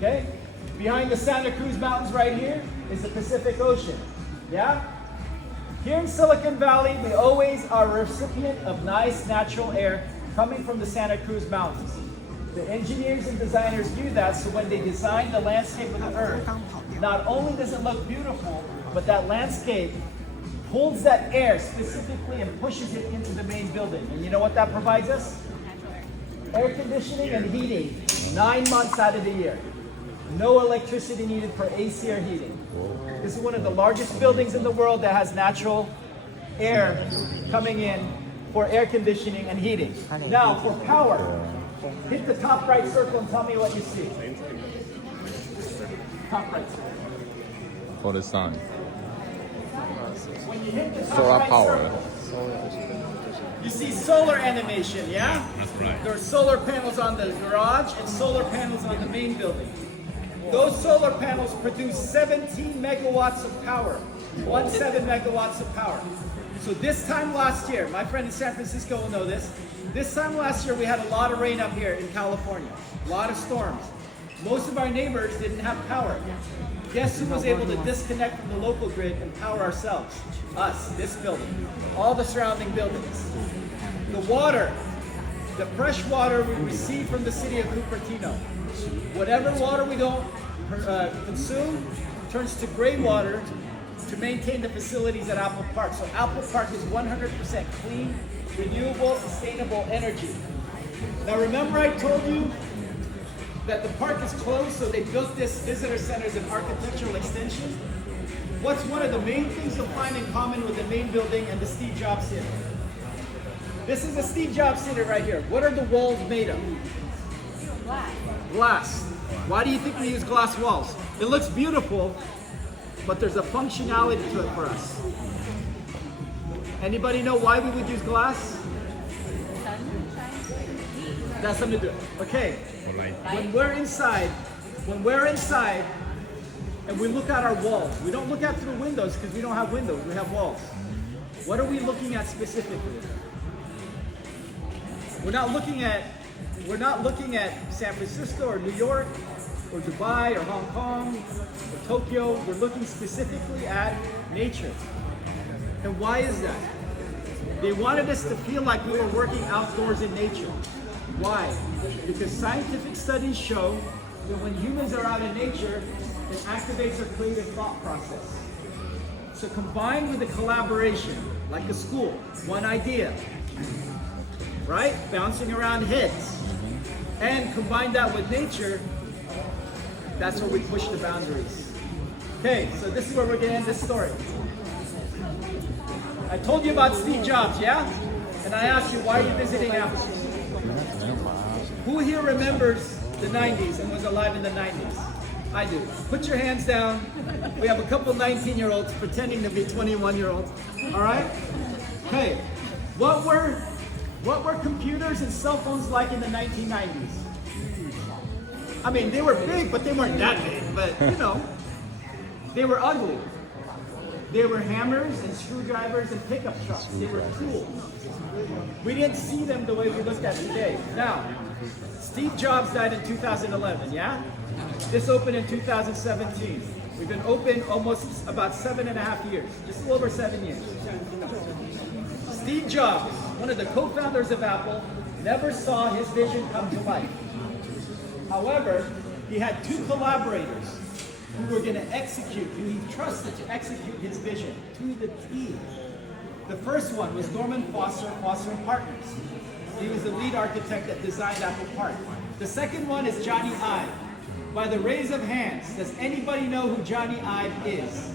Okay? Behind the Santa Cruz Mountains right here is the Pacific Ocean. Yeah? Here in Silicon Valley, we always are a recipient of nice natural air coming from the Santa Cruz Mountains. The engineers and designers knew that, so when they designed the landscape of the Earth, not only does it look beautiful, but that landscape holds that air specifically and pushes it into the main building. And you know what that provides us? Air conditioning and heating 9 months out of the year. No electricity needed for AC or heating. This is one of the largest buildings in the world that has natural air coming in for air conditioning and heating. Now, for power, hit the top right circle and tell me what you see. Top right circle. For the sun. When you hit the top Solar right power. circle, you see solar animation, yeah? That's right. There are solar panels on the garage and solar panels on the main building. Those solar panels produce 17 megawatts of power. 17 megawatts of power. So this time last year, my friend in San Francisco will know this. This time last year, we had a lot of rain up here in California. A lot of storms. Most of our neighbors didn't have power. Guess who was able to disconnect from the local grid and power ourselves? Us, this building, all the surrounding buildings. The water, the fresh water we receive from the city of Cupertino. Whatever water we don't consume turns to gray water to maintain the facilities at Apple Park. So Apple Park is 100% clean, renewable, sustainable energy. Now remember I told you that the park is closed, so they built this visitor center as an architectural extension? What's one of the main things you'll find in common with the main building and the Steve Jobs Center? This is the Steve Jobs Center right here. What are the walls made of? Glass. Glass. Why do you think we use glass walls? It looks beautiful, but there's a functionality to it for us. Anybody know why we would use glass? That's something to do. Okay. When we're inside, and we look at our walls, we don't look at through windows because we don't have windows, we have walls. What are we looking at specifically? We're not looking at San Francisco or New York or Dubai or Hong Kong or Tokyo. We're looking specifically at nature. And why is that? They wanted us to feel like we were working outdoors in nature. Why? Because scientific studies show that when humans are out in nature, it activates our creative thought process. So combined with a collaboration, like a school, one idea, right? Bouncing around heads. And combine that with nature, that's where we push the boundaries. Okay, so this is where we're gonna end this story. I told you about Steve Jobs, yeah? And I asked you, why are you visiting Apple? Who here remembers the 90s and was alive in the 90s? I do. Put your hands down. We have a couple 19-year-olds pretending to be 21-year-olds. All right? Okay. What were computers and cell phones like in the 1990s? I mean, they were big, but they weren't that big. But, you know, they were ugly. They were hammers and screwdrivers and pickup trucks. They were tools. We didn't see them the way we looked at today. Now, Steve Jobs died in 2011, yeah? This opened in 2017. We've been open almost about 7.5 years, just a little over 7 years. Steve Jobs, one of the co-founders of Apple, never saw his vision come to life. However, he had two collaborators who were going to execute, who he trusted to execute his vision to the T. The first one was Norman Foster, Foster & Partners. He was the lead architect that designed Apple Park. The second one is Johnny Ive. By the raise of hands, does anybody know who Johnny Ive is?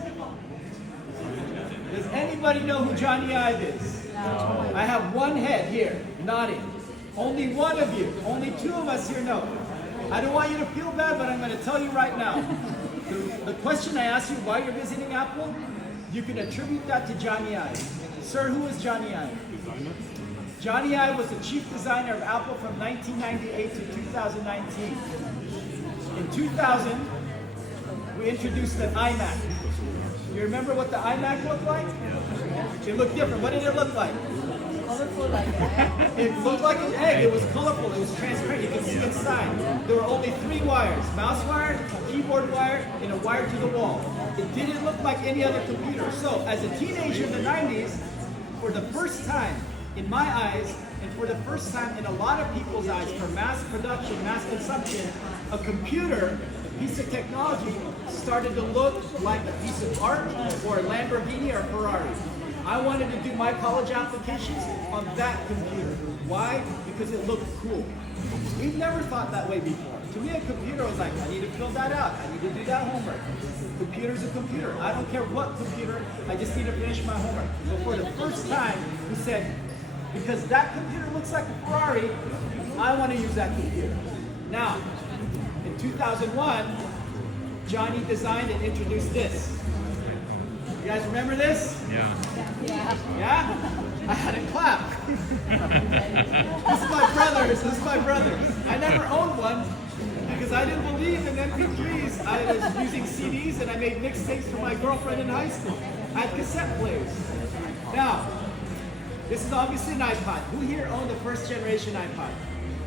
Does anybody know who Johnny Ive is? No. I have one head here, nodding. Only one of you, only two of us here know. I don't want you to feel bad, but I'm going to tell you right now. The question I asked you why you're visiting Apple, you can attribute that to Johnny Ive. Sir, who is Johnny Ive? Johnny Ive was the chief designer of Apple from 1998 to 2019. In 2000, we introduced an iMac. You remember what the iMac looked like? It looked different. What did it look like? Colorful like that. It looked like an egg. It was colorful. It was transparent. You could see inside. There were only 3 wires. wires, mouse wire, keyboard wire, and a wire to the wall. It didn't look like any other computer. So as a teenager in the 90s, for the first time in my eyes, and for the first time in a lot of people's eyes, for mass production, mass consumption, a computer, a piece of technology, started to look like a piece of art or a Lamborghini or Ferrari. I wanted to do my college applications on that computer. Why? Because it looked cool. We've never thought that way before. To me, a computer was like, I need to fill that out. I need to do that homework. Computer's a computer. I don't care what computer. I just need to finish my homework. But for the first time, we said, because that computer looks like a Ferrari, I want to use that computer. Now, in 2001, Johnny designed and introduced this. You guys remember this? Yeah. Yeah? I had to clap. This is my brother's. This is my brother's. I never owned one because I didn't believe in MP3s. I was using CDs and I made mixtapes for my girlfriend in high school. I had cassette players. Now, this is obviously an iPod. Who here owned the first generation iPod?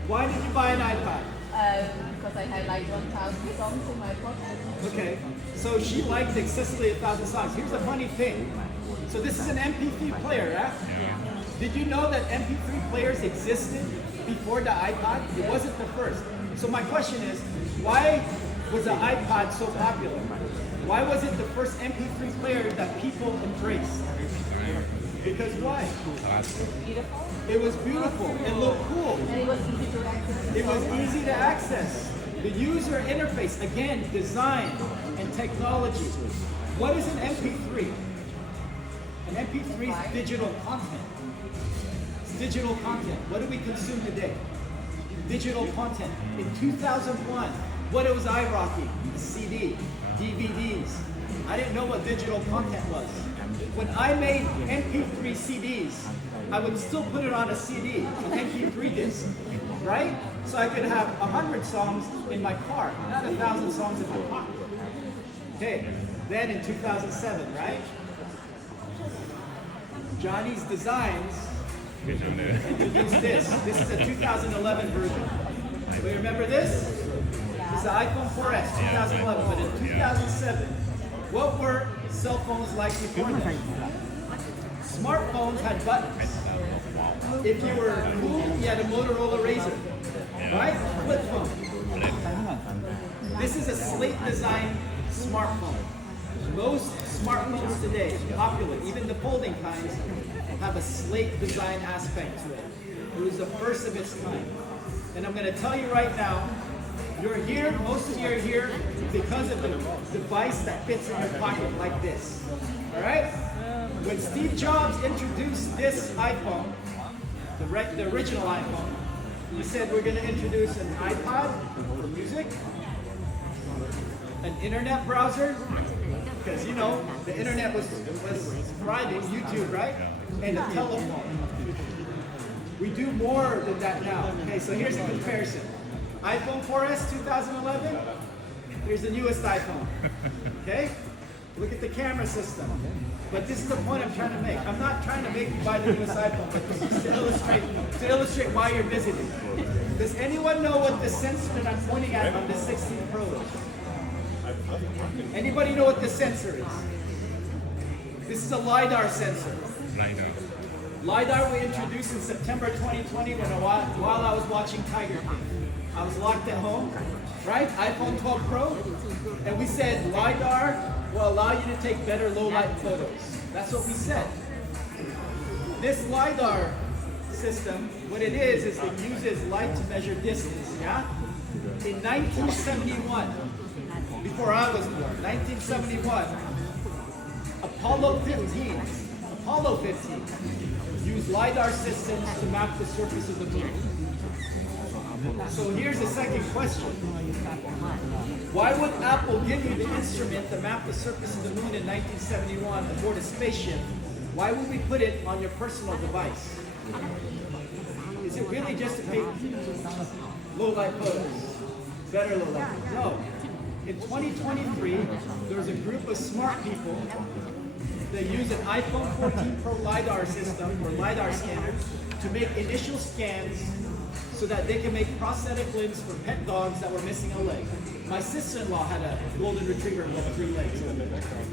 Why did you buy an iPod? Because I had like 1,000 songs in my pocket. Okay, so she liked excessively 1,000 songs. Here's the funny thing. So this is an MP3 player, right? Did you know that MP3 players existed before the iPod? It wasn't the first. So my question is, why was the iPod so popular? Why was it the first MP3 player that people embraced? Because why? Beautiful. It was beautiful. It looked cool. And it was easy to access. It was easy to access. The user interface, again, design and technology. What is an MP3? An MP3 is digital content. It's digital content. What do we consume today? Digital content. In 2001, what was I rocking? CD, DVDs. I didn't know what digital content was. When I made MP3 CDs, I would still put it on a CD, an MP3 disc, right? So I could have 100 songs in my car, not 1,000 songs in my pocket. Okay, then in 2007, right? Johnny's Designs introduced this. This is a 2011 version. Do you remember this? This is the iPhone 4S, 2011. But in 2007, what were cell phones like before that? Smartphones had buttons. If you were cool, you had a Motorola Razr, right? Flip phone. This is a slate design smartphone. Most smartphones today, popular, even the folding kinds, have a slate design aspect to it. It was the first of its kind. And I'm going to tell you right now, you're here, most of you are here because of the device that fits in your pocket like this. All right? When Steve Jobs introduced this iPhone, the original iPhone, he said we're going to introduce an iPod for music, an internet browser, because you know the internet was thriving, YouTube, right? And a telephone. We do more than that now. Okay, so here's a comparison. iPhone 4S 2011, here's the newest iPhone. Okay? Look at the camera system. But this is the point I'm trying to make. I'm not trying to make you buy the newest iPhone, but this is to illustrate why you're visiting. Does anyone know what the sensor that I'm pointing at on the 16 Pro is? Anybody know what the sensor is? This is a LiDAR sensor. LiDAR we introduced in September 2020 while I was watching Tiger King. I was locked at home, right? iPhone 12 Pro. And we said LiDAR will allow you to take better low light photos. That's what we said. This LiDAR system, what it is it uses light to measure distance, yeah? In 1971, before I was born, 1971, Apollo 15 used LiDAR systems to map the surface of the moon. So here's the second question. Why would Apple give you the instrument to map the surface of the moon in 1971 aboard a spaceship? Why would we put it on your personal device? Is it really just to take low light photos? Better low light? No. In 2023, there's a group of smart people that use an iPhone 14 Pro LiDAR system or LiDAR scanner to make initial scans so that they can make prosthetic limbs for pet dogs that were missing a leg. My sister-in-law had a golden retriever with 3 legs.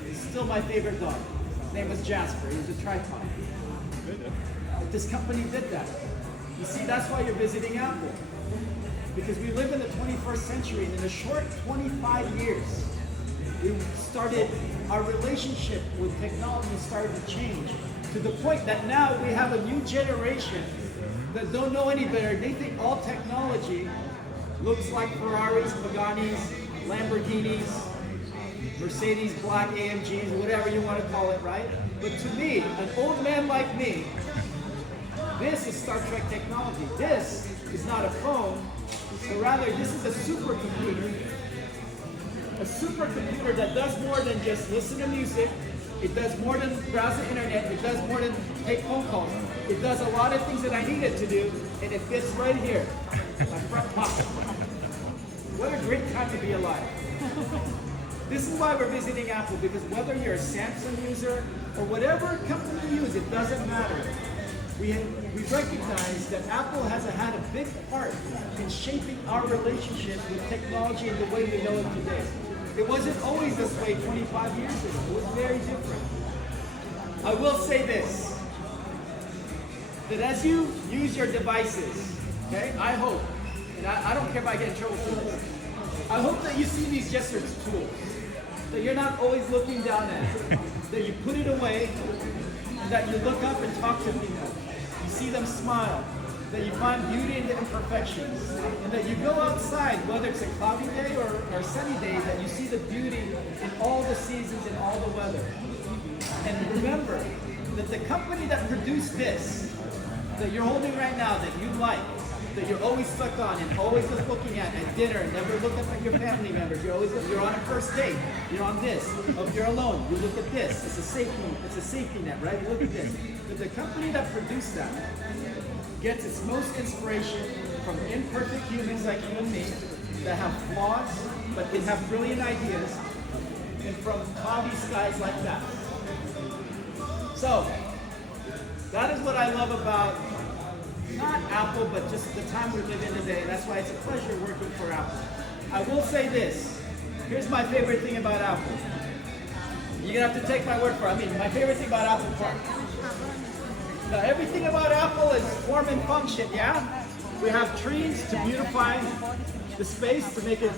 He's still my favorite dog. His name was Jasper. He was a tripod. But this company did that. You see, that's why you're visiting Apple. Because we live in the 21st century, and in a short 25 years, we started, our relationship with technology started to change to the point that now we have a new generation that don't know any better. They think all technology looks like Ferraris, Paganis, Lamborghinis, Mercedes black AMGs, whatever you want to call it, right? But to me, an old man like me, this is Star Trek technology. This is not a phone, but rather this is a supercomputer. A supercomputer that does more than just listen to music. It does more than browse the internet. It does more than take phone calls. It does a lot of things that I need it to do, and it fits right here, my front pocket. What a great time to be alive. This is why we're visiting Apple, because whether you're a Samsung user or whatever company you use, it doesn't matter. We recognize that Apple has had a big part in shaping our relationship with technology and the way we know it today. It wasn't always this way 25 years ago. It was very different. I will say this, that as you use your devices, okay, I hope, and I don't care if I get in trouble for this, I hope that you see these just as tools, that you're not always looking down at it, that you put it away, and that you look up and talk to people. You see them smile, that you find beauty in the imperfections, and that you go outside, whether it's a cloudy day or a sunny day, that you see the beauty in all the seasons and all the weather. And remember that the company that produced this, that you're holding right now, that you like, that you're always stuck on and always just looking at dinner and never look up at your family members. You're on a first date. You're on this. If you're alone, you look at this. It's a safety net, right? You look at this. But the company that produced that gets its most inspiration from imperfect humans like you and me that have flaws but can have brilliant ideas, and from cloudy skies like that. So that is what I love about not Apple, but just the time we live in today. That's why it's a pleasure working for Apple. I will say this. Here's my favorite thing about Apple. You're going to have to take my word for it. I mean, my favorite thing about Apple Park. Now, everything about Apple is form and function, yeah? We have trees to beautify the space, to make it,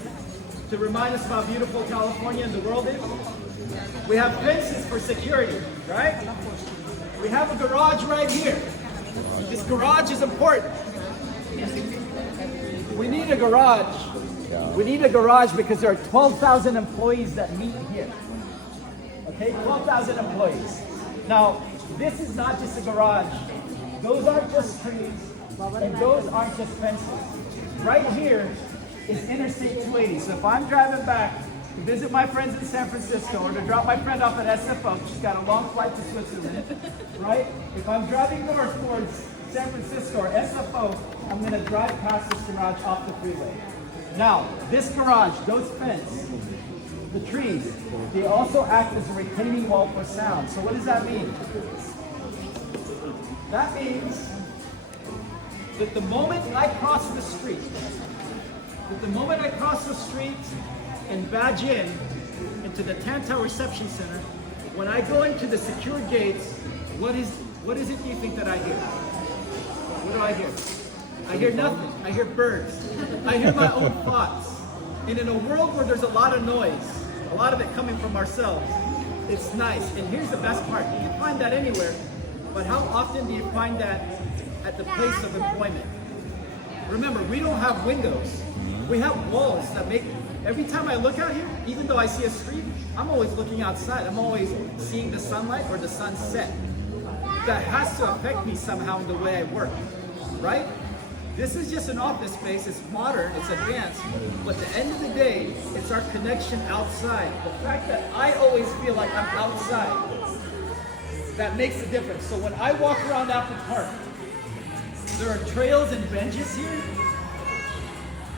to remind us of how beautiful California and the world is. We have fences for security, right? We have a garage right here. This garage is important. We need a garage. We need a garage because there are 12,000 employees that meet here. Okay, 12,000 employees. Now, this is not just a garage. Those aren't just trees, and those aren't just fences. Right here is Interstate 280. So if I'm driving back to visit my friends in San Francisco or to drop my friend off at SFO, she's got a long flight to Switzerland, right? If I'm driving north towards San Francisco or SFO, I'm going to drive past this garage off the freeway. Now, this garage, those fences, the trees, they also act as a retaining wall for sound. So what does that mean? That means that the moment I cross the street, and badge in into the Tantal Reception Center, when I go into the secure gates, what is it do you think that I hear? What do I hear? I hear nothing. I hear birds. I hear my own thoughts. And in a world where there's a lot of noise, a lot of it coming from ourselves, it's nice. And here's the best part. You can find that anywhere, but how often do you find that at the place of employment? Remember, we don't have windows. We have walls that make, every time I look out here, even though I see a street, I'm always looking outside. I'm always seeing the sunlight or the sunset. That has to affect me somehow in the way I work, right? This is just an office space. It's modern, it's advanced, but at the end of the day, it's our connection outside. The fact that I always feel like I'm outside, that makes a difference. So when I walk around Apple Park, there are trails and benches here.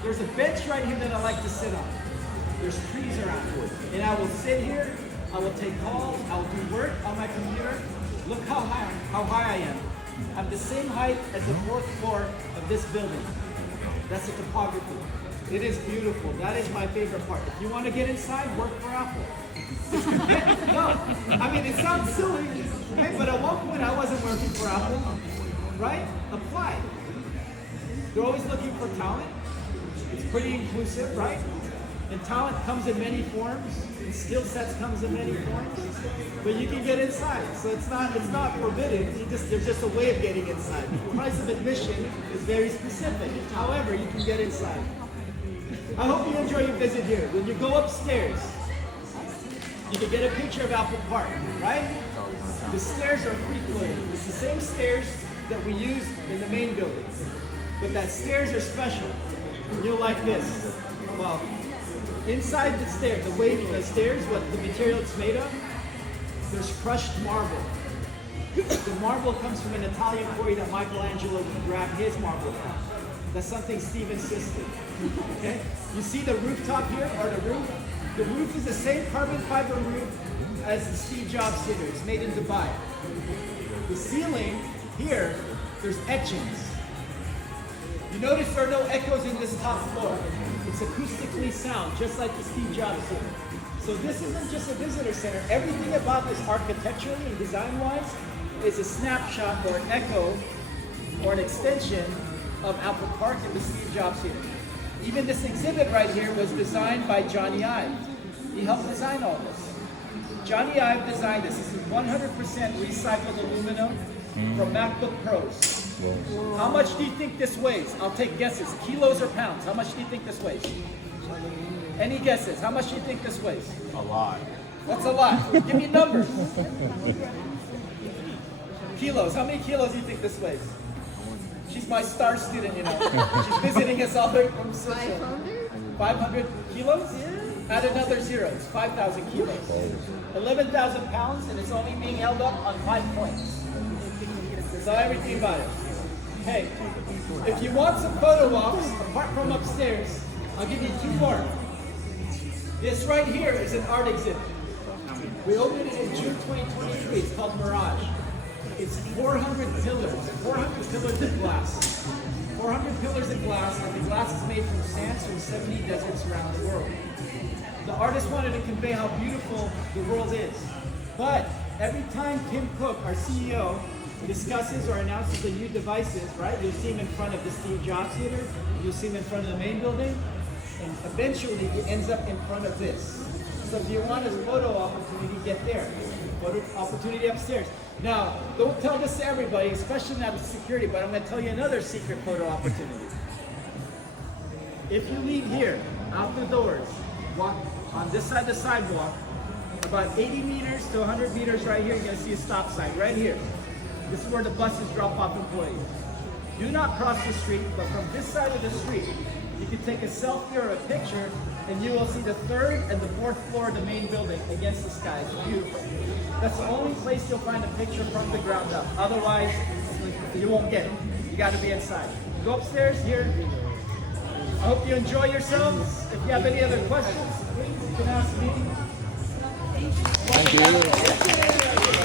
There's a bench right here that I like to sit on. There's trees around here. And I will sit here, I will take calls, I will do work on my computer. Look how high I am. I'm the same height as the 4th floor of this building. That's the topography. It is beautiful. That is my favorite part. If you want to get inside, work for Apple. No, I mean, it sounds silly, right? But at one point I wasn't working for Apple, right? Apply. They're always looking for talent. It's pretty inclusive, right? And talent comes in many forms, and skill sets comes in many forms. But you can get inside, so it's not forbidden. There's just a way of getting inside. The price of admission is very specific. However, you can get inside. I hope you enjoy your visit here. When you go upstairs, you can get a picture of Apple Park, right? The stairs are free-floating. It's the same stairs that we use in the main building. But that stairs are special. You'll like this. Well, inside the stairs, the stairs, what the material it's made of, there's crushed marble. The marble comes from an Italian quarry that Michelangelo would grab his marble from. That's something Steve insisted. Okay? You see the rooftop here, or the roof? The roof is the same carbon fiber roof as the Steve Jobs Center. It's made in Dubai. The ceiling here, there's etchings. You notice there are no echoes in this top floor. It's acoustically sound, just like the Steve Jobs Center. So this isn't just a visitor center. Everything about this architecturally and design-wise is a snapshot or an echo or an extension of Apple Park and the Steve Jobs Center. Even this exhibit right here was designed by Johnny Ive. He helped design all this. Johnny Ive designed this. This is 100% recycled aluminum from MacBook Pros. How much do you think this weighs? I'll take guesses. Kilos or pounds? How much do you think this weighs? Any guesses? How much do you think this weighs? A lot. What's a lot? Give me numbers. Kilos. How many kilos do you think this weighs? She's my star student, you know. She's visiting us all the way from Switzerland. 500 kilos? Add another zero. It's 5,000 kilos. 11,000 pounds, and it's only being held up on 5 points. So everything about it. Hey, if you want some photo ops, apart from upstairs, I'll give you 2 more. This right here is an art exhibit. We opened it in June 2023. It's called Mirage. It's 400 pillars, 400 pillars of glass. 400 pillars of glass, and the glass is made from sands from 70 deserts around the world. The artist wanted to convey how beautiful the world is. But every time Tim Cook, our CEO, discusses or announces the new devices, right? You'll see him in front of the Steve Jobs Theater, you'll see him in front of the main building, and eventually he ends up in front of this. So if you want a photo opportunity, get there. Photo opportunity upstairs. Now, don't tell this to everybody, especially not the security, but I'm going to tell you another secret photo opportunity. If you leave here, out the doors, walk on this side of the sidewalk, about 80 meters to 100 meters right here, you're going to see a stop sign right here. This is where the buses drop off employees. Do not cross the street, but from this side of the street, you can take a selfie or a picture, and you will see the 3rd and the 4th floor of the main building against the sky. It's beautiful. That's the only place you'll find a picture from the ground up. Otherwise, you won't get it. You got to be inside. Go upstairs here. I hope you enjoy yourselves. If you have any other questions, please, you can ask me. Thank you.